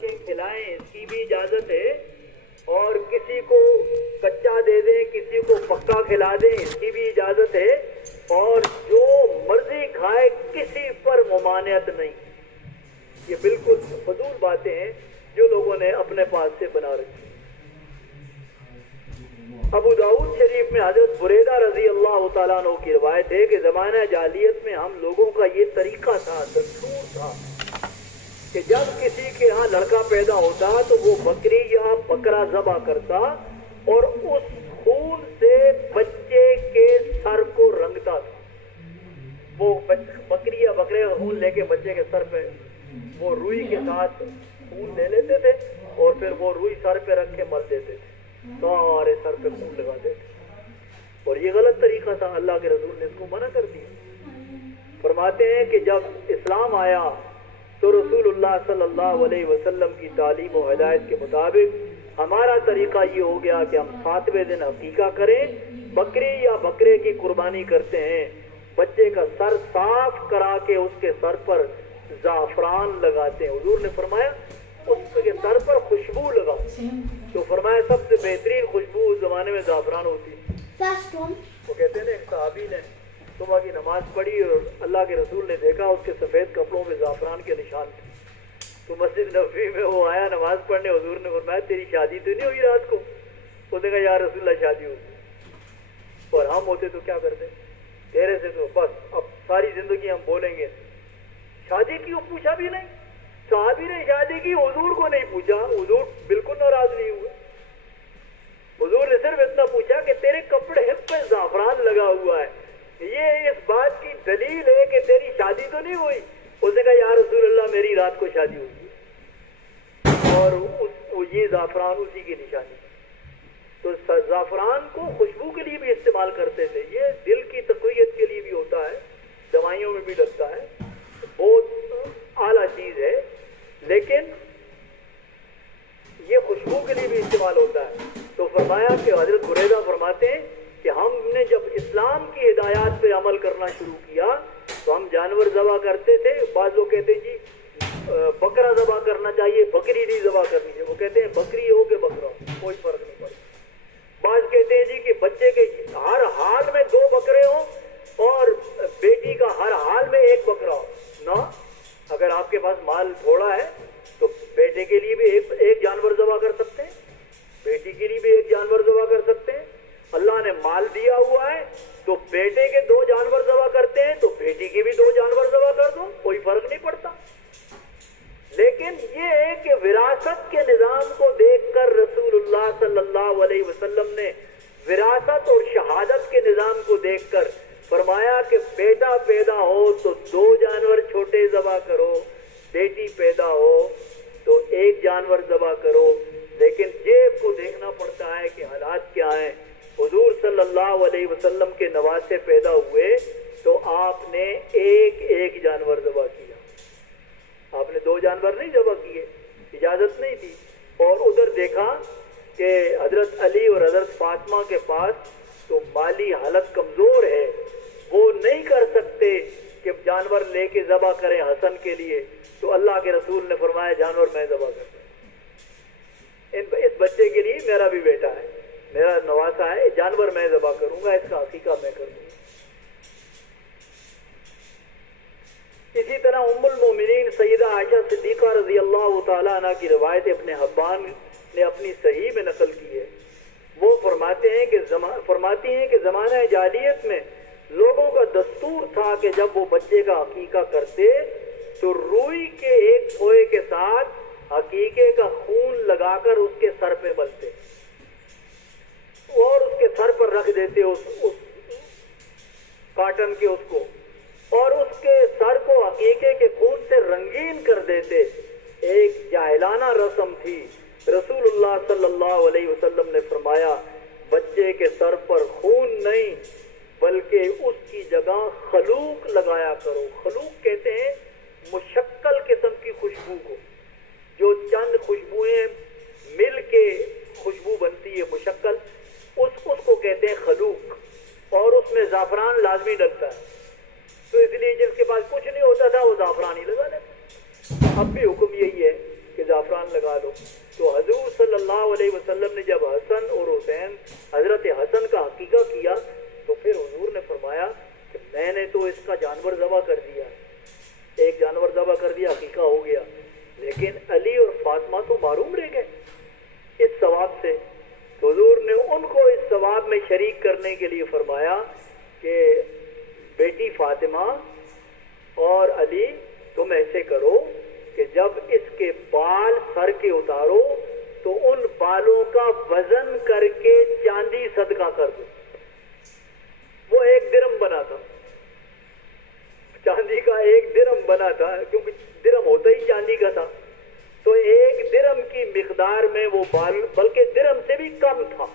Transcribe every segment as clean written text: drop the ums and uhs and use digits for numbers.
کے کھلائیں اس کی بھی اجازت ہے، اور کسی کو کچا دے دیں کسی کو پکا کھلا دیں اس کی بھی اجازت ہے، اور جو مرضی کھائے کسی پر ممانعت نہیں۔ یہ بالکل فضول باتیں ہیں جو لوگوں نے اپنے پاس سے بنا رکھی۔ ابو داؤد شریف میں حضرت بریدہ رضی اللہ تعالیٰ عنہ کی روایت ہے کہ زمانہ جاہلیت میں ہم لوگوں کا یہ طریقہ تھا، دستور تھا کہ جب کسی کے ہاں لڑکا پیدا ہوتا تو وہ بکری یا بکرا ذبح کرتا اور اس خون سے بچے کے سر کو رنگتا تھا۔ وہ بکری یا بکرے کا خون لے کے بچے کے سر پہ وہ روئی کے ساتھ خون لے لیتے تھے اور پھر وہ روئی سر پہ رکھ کے مل دیتے تھے، سارے سر پہ خون لگا دیتے تھے، اور یہ غلط طریقہ تھا۔ اللہ کے رسول نے اس کو منع کر دیا۔ فرماتے ہیں کہ جب اسلام آیا تو رسول اللہ صلی اللہ علیہ وسلم کی تعلیم و ہدایت کے مطابق ہمارا طریقہ یہ ہو گیا کہ ہم 7ویں دن عقیقہ کریں، بکری یا بکرے کی قربانی کرتے ہیں، بچے کا سر صاف کرا کے اس کے سر پر زعفران لگاتے ہیں۔ حضور نے فرمایا اس کے سر پر خوشبو لگا، تو فرمایا سب سے بہترین خوشبو اس زمانے میں زعفران ہوتی ہے۔ وہ کہتے ہیں نا ایک صحابی نے صبح کی نماز پڑھی اور اللہ کے رسول نے دیکھا اس کے سفید کپڑوں میں زعفران کے نشان تھے، تو مسجد نبوی میں وہ آیا نماز پڑھنے، حضور نے فرمایا تیری شادی تو نہیں ہوئی رات کو؟ اس نے کہا یا رسول اللہ شادی ہوئی، اور ہم ہوتے تو کیا کرتے؟ تیرے سے تو بس اب ساری زندگی ہم بولیں گے شادی کیوں پوچھا بھی نہیں، صحابی نے شادی کی حضور کو نہیں پوچھا، حضور بالکل ناراض نہیں ہوئے، حضور نے صرف اتنا پوچھا کہ تیرے کپڑے پہ زعفران لگا ہوا ہے، یہ اس بات کی دلیل ہے کہ تیری شادی تو نہیں ہوئی؟ اس نے کہا یا رسول اللہ میری رات کو شادی ہوئی، اور یہ زعفران اسی کی نشانی۔ تو زعفران کو خوشبو کے لیے بھی استعمال کرتے تھے، یہ دل کی تقویت کے لیے بھی ہوتا ہے، دوائیوں میں بھی لگتا ہے، بہت اعلیٰ چیز ہے، لیکن یہ خوشبو کے لیے بھی استعمال ہوتا ہے۔ تو فرمایا کہ حضرت بریدہ فرماتے ہیں کہ ہم نے جب اسلام کی ہدایات پہ عمل کرنا شروع کیا تو ہم جانور ذبح کرتے تھے، بعض لوگ کہتے ہیں جی بکرا ذبح کرنا چاہیے، بکری نہیں ذبح کرنی چاہیے، وہ کہتے ہیں بکری ہو کہ بکرا ہو کوئی فرق نہیں پڑتا۔ بعض کہتے ہیں جی کہ بچے کے ہر حال میں 2 بکرے ہوں اور بیٹی کا ہر حال میں 1 بکرا ہو۔ نہ، اگر آپ کے پاس مال تھوڑا ہے تو بیٹے کے لیے بھی ایک جانور ذبح کر سکتے ہیں، بیٹی کے لیے بھی 1 جانور ذبح کر سکتے ہیں۔ اللہ نے مال دیا ہوا ہے تو بیٹے کے 2 جانور ذبح کرتے ہیں تو بیٹی کے بھی 2 جانور ذبح کر دو، کوئی فرق نہیں پڑتا۔ لیکن یہ ہے کہ وراثت کے نظام کو دیکھ کر رسول اللہ صلی اللہ علیہ وسلم نے وراثت اور شہادت کے نظام کو دیکھ کر فرمایا کہ بیٹا پیدا ہو تو 2 جانور چھوٹے ذبح کرو، بیٹی پیدا ہو تو 1 جانور ذبح کرو، لیکن جیب کو دیکھنا پڑتا ہے کہ حالات کیا ہیں۔ حضور صلی اللہ علیہ وسلم کے نواسے پیدا ہوئے تو آپ نے ایک جانور ذبح کیا، آپ نے 2 جانور نہیں ذبح کیے، اجازت نہیں تھی۔ اور ادھر دیکھا کہ حضرت علی اور حضرت فاطمہ کے پاس تو مالی حالت کمزور ہے، وہ نہیں کر سکتے کہ جانور لے کے ذبح کریں حسن کے لیے، تو اللہ کے رسول نے فرمایا جانور میں ذبح کرتا ہوں، اس بچے کے لیے میرا بھی بیٹا ہے، میرا نواسا ہے، جانور میں ذبح کروں گا، اس کا عقیقہ میں کروں گا۔ اسی طرح ام المومنین سیدہ عائشہ صدیقہ رضی اللہ تعالیٰ عنہ کی روایت ابن حبان نے اپنی صحیح میں نقل کی ہے، وہ فرماتی ہیں کہ زمانہ جاہلیت میں لوگوں کا دستور تھا کہ جب وہ بچے کا عقیقہ کرتے تو روئی کے ایک پھوئے کے ساتھ عقیقے کا خون لگا کر اس کے سر پہ ملتے اور اس کے سر پر رکھ دیتے اس کاٹن کے اس کو، اور اس کے سر کو عقیقے کے خون سے رنگین کر دیتے۔ ایک جاہلانہ رسم تھی۔ رسول اللہ صلی اللہ علیہ وسلم نے فرمایا بچے کے سر پر خون نہیں بلکہ اس کی جگہ خلوق لگایا کرو۔ خلوق کہتے ہیں مشکل قسم کی خوشبو کو، جو چند خوشبوئیں مل کے خوشبو بنتی ہے مشکل، اس کو کہتے ہیں خلوق، اور اس میں زعفران لازمی ڈلتا ہے، تو اس لیے جس کے پاس کچھ نہیں ہوتا تھا وہ زعفران ہی لگا لیتا۔ اب بھی حکم یہی ہے کہ زعفران لگا لو. تو حضور صلی اللہ علیہ وسلم نے جب حسن اور حسین حضرت حسن کا عقیقہ کیا تو پھر حضور نے فرمایا کہ میں نے تو اس کا جانور ذبح کر دیا, ایک جانور ذبح کر دیا, عقیقہ ہو گیا, لیکن علی اور فاطمہ تو معروم رہ گئے اس ثواب سے. تو حضور نے ان کو اس ثواب میں شریک کرنے کے لیے فرمایا کہ بیٹی فاطمہ اور علی تم ایسے کرو کہ جب اس کے بال سر کے اتارو تو ان بالوں کا وزن کر کے چاندی صدقہ کر دو. وہ 1 درم بنا تھا, چاندی کا 1 درم بنا تھا, کیونکہ درم ہوتا ہی چاندی کا تھا. تو 1 درم کی مقدار میں وہ بال, بلکہ درم سے بھی کم تھا,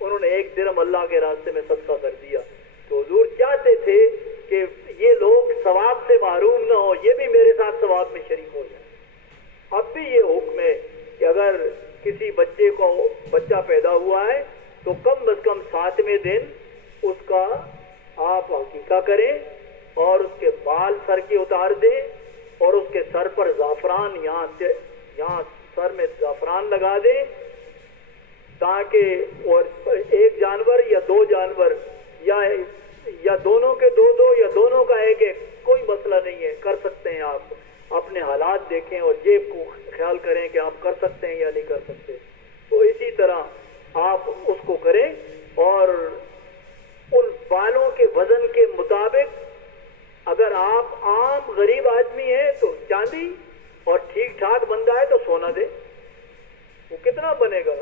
انہوں نے 1 درم اللہ کے راستے میں صدقہ کر دیا. تو حضور چاہتے تھے کہ یہ لوگ ثواب سے محروم نہ ہو, یہ بھی میرے ساتھ ثواب میں شریک ہو جائیں. اب بھی یہ حکم ہے کہ اگر کسی بچے کو بچہ پیدا ہوا ہے تو کم از کم 7ویں دن اس کا آپ عقیقہ کریں اور اس کے بال سر کے اتار دیں اور اس کے سر پر زعفران یہاں سر میں زعفران لگا دیں, تاکہ اور 1 جانور یا 2 جانور یا دونوں کے 2 یا دونوں کا 1 کوئی مسئلہ نہیں ہے, کر سکتے ہیں آپ. اپنے حالات دیکھیں اور جیب کو خیال کریں کہ آپ کر سکتے ہیں یا نہیں کر سکتے. تو اسی طرح آپ اس کو کریں اور ان بالوں کے وزن کے مطابق, اگر آپ عام غریب آدمی ہیں تو چاندی اور ٹھیک ٹھاک بندہ ہے تو سونا دے. وہ کتنا بنے گا؟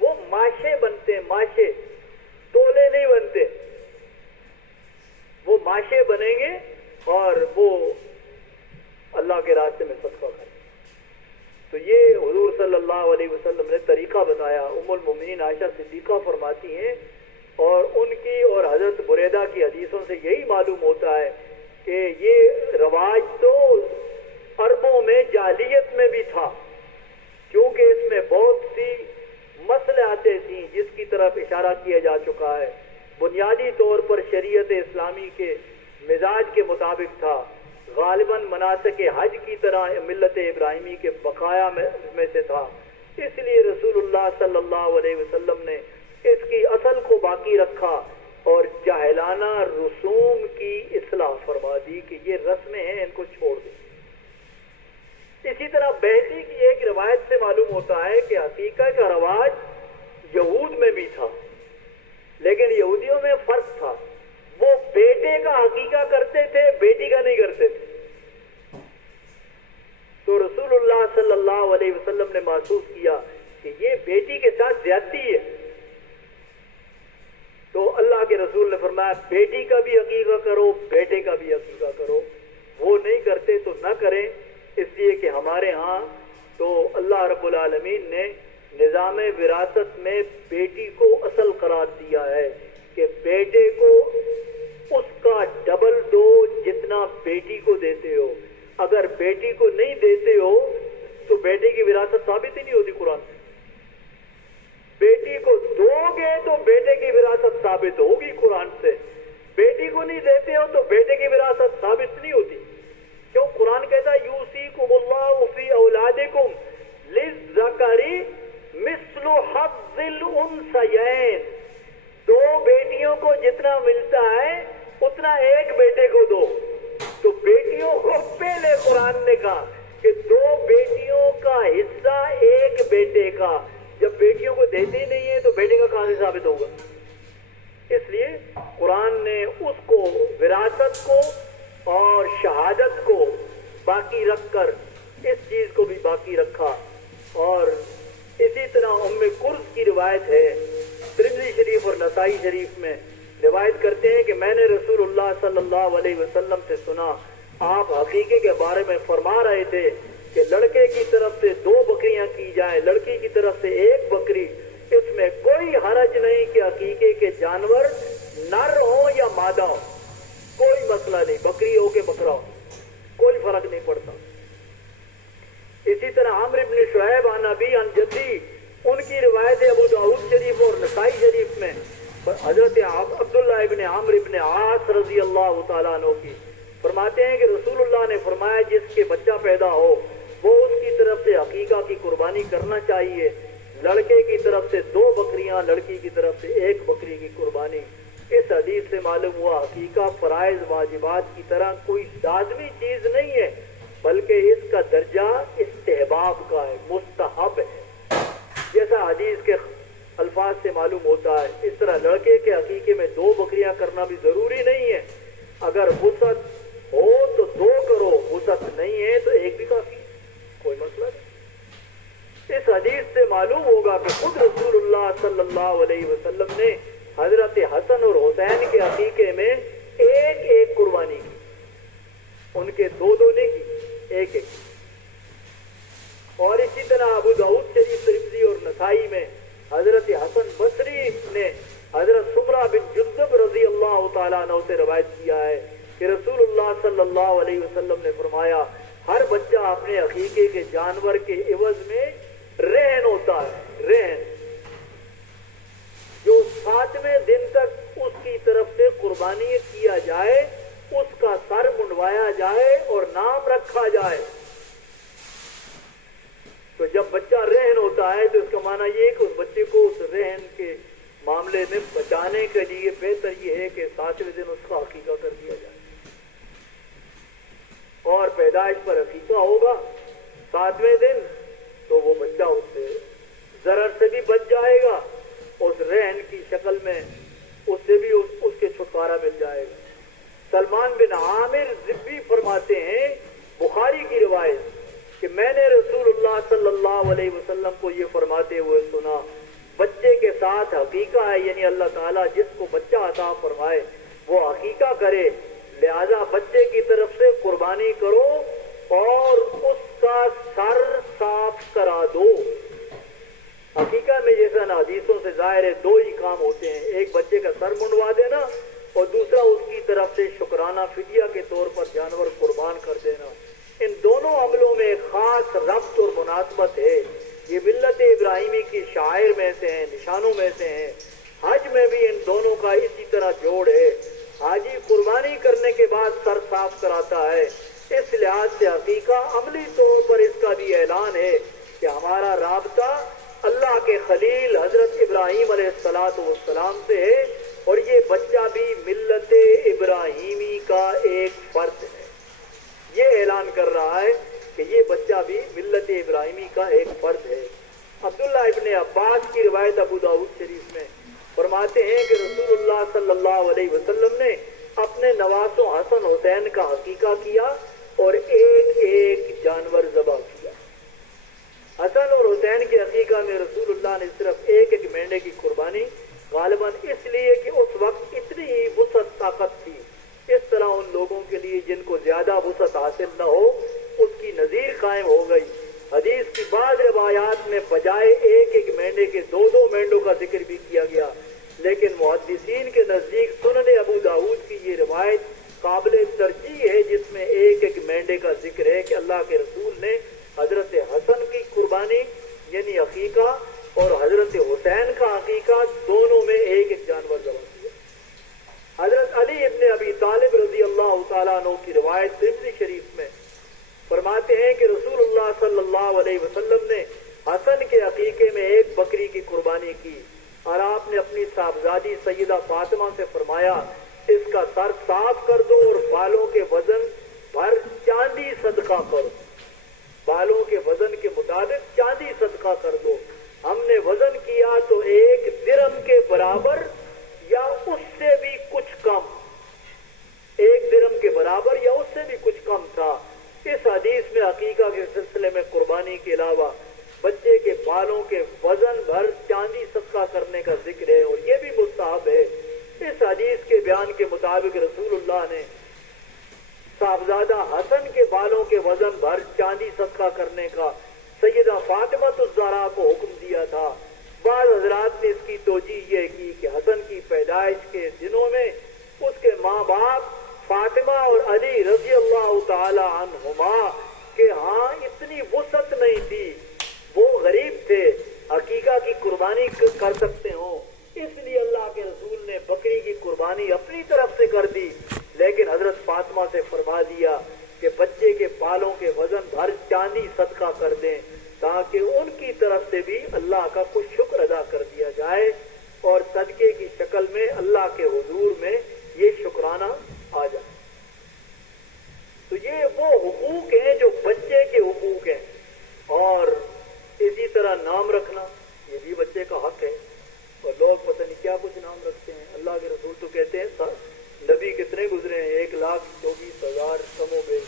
وہ ماشے بنتے ہیں, ماشے, تولے نہیں بنتے. وہ ماشے بنیں گے اور وہ اللہ کے راستے میں صدقہ کریں. تو یہ حضور صلی اللہ علیہ وسلم نے طریقہ بتایا. ام المومنین عائشہ صدیقہ فرماتی ہیں, اور ان کی اور حضرت بریدہ کی حدیثوں سے یہی معلوم ہوتا ہے کہ یہ رواج تو عربوں میں جاہلیت میں بھی تھا, کیونکہ اس میں بہت سی مصلحتیں تھیں جس کی طرف اشارہ کیا جا چکا ہے. بنیادی طور پر شریعت اسلامی کے مزاج کے مطابق تھا, غالباً مناسک حج کی طرح ملت ابراہیمی کے بقایا میں سے تھا. اس لیے رسول اللہ صلی اللہ علیہ وسلم نے اس کی اصل کو باقی رکھا اور جاہلانہ رسوم کی اصلاح فرما دی کہ یہ رسمیں ہیں, ان کو چھوڑ دیں. اسی طرح بہتی کی ایک روایت سے معلوم ہوتا ہے کہ عقیقہ کا رواج یہود میں بھی تھا, لیکن یہودیوں میں فرق تھا. وہ بیٹے کا عقیقہ کرتے تھے, بیٹی کا نہیں کرتے تھے. تو رسول اللہ صلی اللہ علیہ وسلم نے محسوس کیا کہ یہ بیٹی کے ساتھ زیادتی ہے. تو اللہ کے رسول نے فرمایا بیٹی کا بھی عقیقہ کرو, بیٹے کا بھی عقیقہ کرو. وہ نہیں کرتے تو نہ کریں, اس لیے کہ ہمارے ہاں تو اللہ رب العالمین نے نظام وراثت میں بیٹی کو اصل قرار دیا ہے کہ بیٹے کو اس کا ڈبل دو جتنا بیٹی کو دیتے ہو. اگر بیٹی کو نہیں دیتے ہو تو بیٹے کی وراثت ثابت ہی نہیں ہوتی قرآن سے. بیٹی کو دو گے تو بیٹے کی وراثت ثابت ہوگی قرآن سے. بیٹی کو نہیں دیتے ہو تو بیٹے کی وراثت ثابت نہیں ہوتی. کیوں؟ قرآن کہتا ہے یوصیکم اللہ فی اولادکم للذکر مثل حظ الانثیین. دو بیٹیوں کو جتنا ملتا ہے اتنا ایک بیٹے کو دو. تو بیٹیوں کو پہلے قرآن نے کہا کہ دو بیٹیوں کا حصہ ایک بیٹے کا. جب بیٹیوں کو دیتے ہی نہیں ہے تو بیٹے کا کہاں سے ثابت ہوگا؟ اس لیے قرآن نے اس کو وراثت کو اور شہادت کو باقی رکھ کر اس چیز کو بھی باقی رکھا. اور اسی طرح ام کرز کی روایت ہے, ترمذی شریف اور نسائی شریف میں روایت کرتے ہیں کہ میں نے رسول اللہ صلی اللہ علیہ وسلم سے سنا, آپ حقیقے کے بارے میں فرما رہے تھے کہ لڑکے کی طرف سے 2 بکریاں کی جائیں, لڑکی کی طرف سے 1 بکری. اس میں کوئی حرج نہیں کہ عقیقے کے جانور نر ہو یا مادہ ہو, کوئی مسئلہ نہیں. بکری ہو کہ بکرا ہو, کوئی فرق نہیں پڑتا. اسی طرح عمرو بن شعیب عن ابی عن جدی, ان کی روایت ہے ابو داؤد شریف اور نسائی شریف میں, حضرت عبداللہ ابن عمرو ابن عاص رضی اللہ تعالیٰ عنہ کی فرماتے ہیں کہ رسول اللہ نے فرمایا جس کے بچہ پیدا ہو وہ اس کی طرف سے عقیقہ کی قربانی کرنا چاہیے. لڑکے کی طرف سے 2 بکریاں، لڑکی کی طرف سے 1 بکری کی قربانی. اس حدیث سے معلوم ہوا عقیقہ فرائض واجبات کی طرح کوئی لازمی چیز نہیں ہے، بلکہ اس کا درجہ استحباب کا ہے، مستحب ہے. جیسا حدیث کے الفاظ سے معلوم ہوتا ہے، اس طرح لڑکے کے عقیقے میں 2 بکریاں کرنا بھی ضروری نہیں ہے. اگر وسعت ہو تو 2 کرو، وسعت نہیں ہے تو 1 بھی کافی، کوئی مسئلہ نہیں. اس حدیث سے معلوم ہوگا کہ خود رسول اللہ صلی اللہ علیہ وسلم نے حضرت حسن اور حسین کے عقیقے میں 1 قربانی کی. ان کے 2 نہیں کی، 1. اور اسی طرح ابو داؤد شریف، ترمذی اور نسائی میں حضرت حسن بصری نے حضرت سمرہ بن جندب رضی اللہ تعالیٰ عنہ سے روایت کیا ہے کہ رسول اللہ صلی اللہ علیہ وسلم نے فرمایا ہر بچہ اپنے عقیقے کے جانور کے عوض میں رہن ہوتا ہے. رہن جو 7ویں دن تک اس کی طرف سے قربانی کیا جائے، اس کا سر منڈوایا جائے اور نام رکھا جائے. تو جب بچہ رہن ہوتا ہے تو اس کا معنی یہ ہے کہ اس بچے کو اس رہن کے معاملے میں بچانے کے لیے بہتر یہ ہے کہ 7ویں دن اس کا عقیقہ کر دیا جائے. اور پیدائش پر عقیقہ ہوگا 7ویں دن تو وہ بچہ اس سے ضرر سے بھی بچ جائے گا، اس رہن کی شکل میں اس سے بھی اس کے چھٹکارا مل جائے گا. سلمان بن عامر ذبی فرماتے ہیں، بخاری کی روایت، کہ میں نے رسول اللہ صلی اللہ علیہ وسلم کو یہ فرماتے ہوئے سنا، بچے کے ساتھ عقیقہ ہے، یعنی اللہ تعالیٰ جس کو بچہ عطا فرمائے وہ عقیقہ کرے، لہذا بچے کی طرف سے قربانی کرو اور اس کا سر صاف کرا دو. عقیقہ میں جیسا نا حدیثوں سے ظاہر ہے 2 ہی کام ہوتے ہیں، ایک بچے کا سر منڈوا دینا اور دوسرا اس کی طرف سے شکرانہ فدیہ کے طور پر جانور قربان کر دینا. ان دونوں عملوں میں خاص ربط اور مناسبت ہے. یہ ملت ابراہیمی کی شعائر میں سے ہیں، نشانوں میں سے ہیں. حج میں بھی ان دونوں کا اسی طرح جوڑ ہے. حاجی قربانی کرنے کے بعد سر صاف کراتا ہے. اس لحاظ سے عقیقہ عملی طور پر اس کا بھی اعلان ہے کہ ہمارا رابطہ اللہ کے خلیل حضرت ابراہیم علیہ السلام سے ہے اور یہ بچہ بھی ملت ابراہیمی کا ایک فرد ہے. یہ اعلان کر رہا ہے کہ یہ بچہ بھی ملت ابراہیمی کا ایک فرد ہے. عبداللہ ابن عباس کی روایت ابو داؤد شریف میں فرماتے ہیں کہ رسول اللہ صلی اللہ علیہ وسلم نے اپنے نواسوں حسن حسین کا عقیقہ کیا اور 1 جانور ذبح کیا. حسن اور حسین کے عقیقہ میں رسول اللہ نے صرف 1 مینڈے کی قربانی، غالباً اس لیے کہ اس وقت اتنی ہی وسعت طاقت تھی. اس طرح ان لوگوں کے لیے جن کو زیادہ وسعت حاصل نہ ہو اس کی نظیر قائم ہو گئی. حدیث کی بعض روایات میں بجائے 1 مینڈے کے 2 مینڈوں کا ذکر بھی کیا گیا، لیکن محدثین کے نزدیک سنن ابو داؤد کی یہ روایت قابل ترجیح ہے جس میں 1 مینڈے کا ذکر ہے کہ اللہ کے رسول نے حضرت حسن کی قربانی یعنی عقیقہ اور حضرت حسین کا عقیقہ دونوں میں 1 جانور ذبح کیا. حضرت علی ابن ابی طالب رضی اللہ تعالیٰ عنہ کی روایت ترمذی شریف میں فرماتے ہیں کہ رسول اللہ صلی اللہ علیہ وسلم نے حسن کے عقیقے میں 1 بکری کی قربانی کی اور آپ نے اپنی صاحبزادی سیدہ فاطمہ سے فرمایا اس کا سر صاف کر دو اور بالوں کے وزن بھر چاندی صدقہ کرو. بالوں کے وزن کے مطابق چاندی صدقہ کر دو. ہم نے وزن کیا تو 1 درہم کے برابر یا اس سے بھی کچھ کم، 1 درہم کے برابر یا اس سے بھی کچھ کم تھا. اس حدیث میں عقیقہ کے سلسلے میں قربانی کے علاوہ بچے کے بالوں کے وزن بھر چاندی صدقہ کرنے کا ذکر ہے اور یہ بھی مستحب ہے. اس حدیث کے بیان کے مطابق رسول اللہ نے صاحبزادہ حسن کے بالوں کے وزن بھر چاندی صدقہ کرنے کا سیدہ فاطمہ الزہرا کو حکم دیا تھا. بعض حضرات نے اس کی توجیہ یہ کی کہ حسن کی پیدائش کے دنوں میں اس کے ماں باپ فاطمہ اور علی رضی اللہ تعالی عنہما کہ ہاں اتنی وسعت نہیں تھی، وہ غریب تھے، عقیقہ کی قربانی کر سکتے ہوں، اس لیے اللہ کے رسول نے بکری کی قربانی اپنی طرف سے کر دی. لیکن حضرت فاطمہ سے فرما دیا کہ بچے کے بالوں کے وزن بھر چاندی صدقہ لمحے گزرے ہیں 1,24,000 کم و بیش.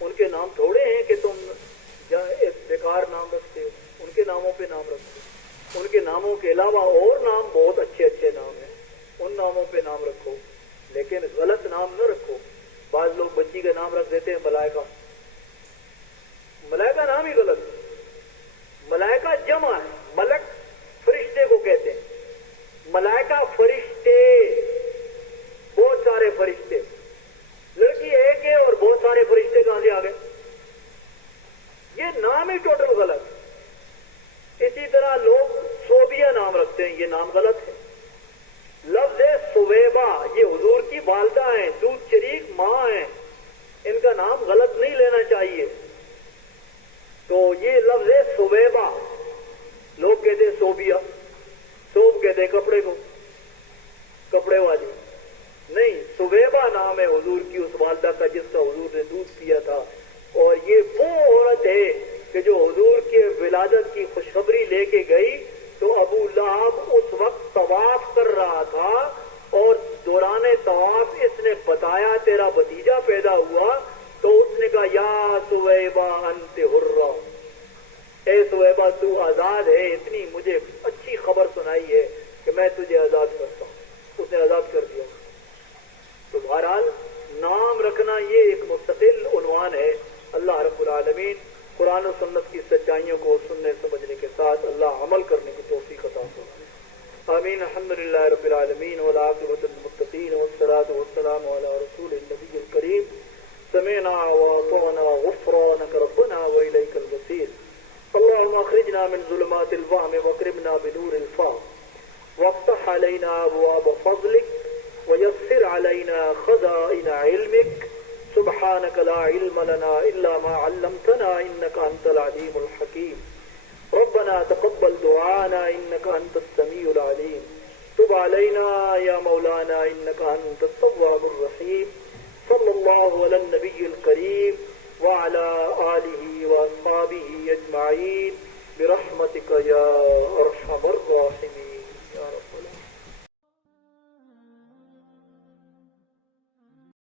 ان کے نام تھوڑے ہیں کہ تم بیکار نام رکھتے ہو. ان کے ناموں پہ نام رکھو. ان کے ناموں کے علاوہ اور نام بہت اچھے اچھے نام ہیں, ان ناموں پہ نام رکھو, لیکن غلط نام نہ رکھو. بعض لوگ بچی کا نام رکھ دیتے ہیں ملائکہ. ملائکہ نام ہی غلط. ملائکہ جمع ہے, ملک فرشتے کو کہتے ہیں. ملائکہ فرشتے, بہت سارے فرشتے. لڑکی ایک ہے اور بہت سارے فرشتے کہاں سے آ گئے؟ یہ نام ہی ٹوٹل غلط. اسی طرح لوگ صوبیہ نام رکھتے ہیں, یہ نام غلط ہے. لفظ صویبہ, یہ حضور کی والدہ ہیں, دودھ شریک ماں ہیں, ان کا نام غلط نہیں لینا چاہیے. تو یہ لفظ صویبہ, لوگ کہتے ہیں صوبیہ. صوب کہتے ہیں کپڑے کو, کپڑے والی. نہیں, صویبہ نام ہے حضور کی اس والدہ کا جس کا حضور نے دودھ پیا تھا. اور یہ وہ عورت ہے کہ جو حضور کے ولادت کی خوشخبری لے کے گئی تو ابو لہب اس وقت طواف کر رہا تھا, اور دوران طواف اس نے بتایا تیرا بھتیجا پیدا ہوا, تو اس نے کہا یا سویبہ انت حرہ, اے سویبہ تو آزاد ہے, اتنی مجھے اچھی خبر سنائی ہے کہ میں تجھے آزاد کرتا ہوں. اس نے آزاد کر دیا. تو بہرحال نام رکھنا یہ ایک مستقل عنوان ہے. اللہ رب العالمین قرآن و سنت کی سچائیوں کو سننے سمجھنے کے ساتھ اللہ عمل کرنے کی توفیق عطا فرمائے. آمین. الحمدللہ رب العالمین والعاقبۃ للمتقین والصلاۃ والسلام علی رسول النبی الکریم. سمعنا واطعنا غفرانک ربنا والیک المصیر. اللهم اخرجنا من ظلمات الوهم واكرمنا بنور الفهم وافتح علينا ابواب فضلك ويسر علينا خزائن علمك. سبحانك لا علم لنا إلا ما علمتنا إنك أنت العليم الحكيم. ربنا تقبل دعانا إنك أنت السميع العليم. تب علينا يا مولانا إنك أنت التواب الرحيم. صلى الله على النبي الكريم وعلى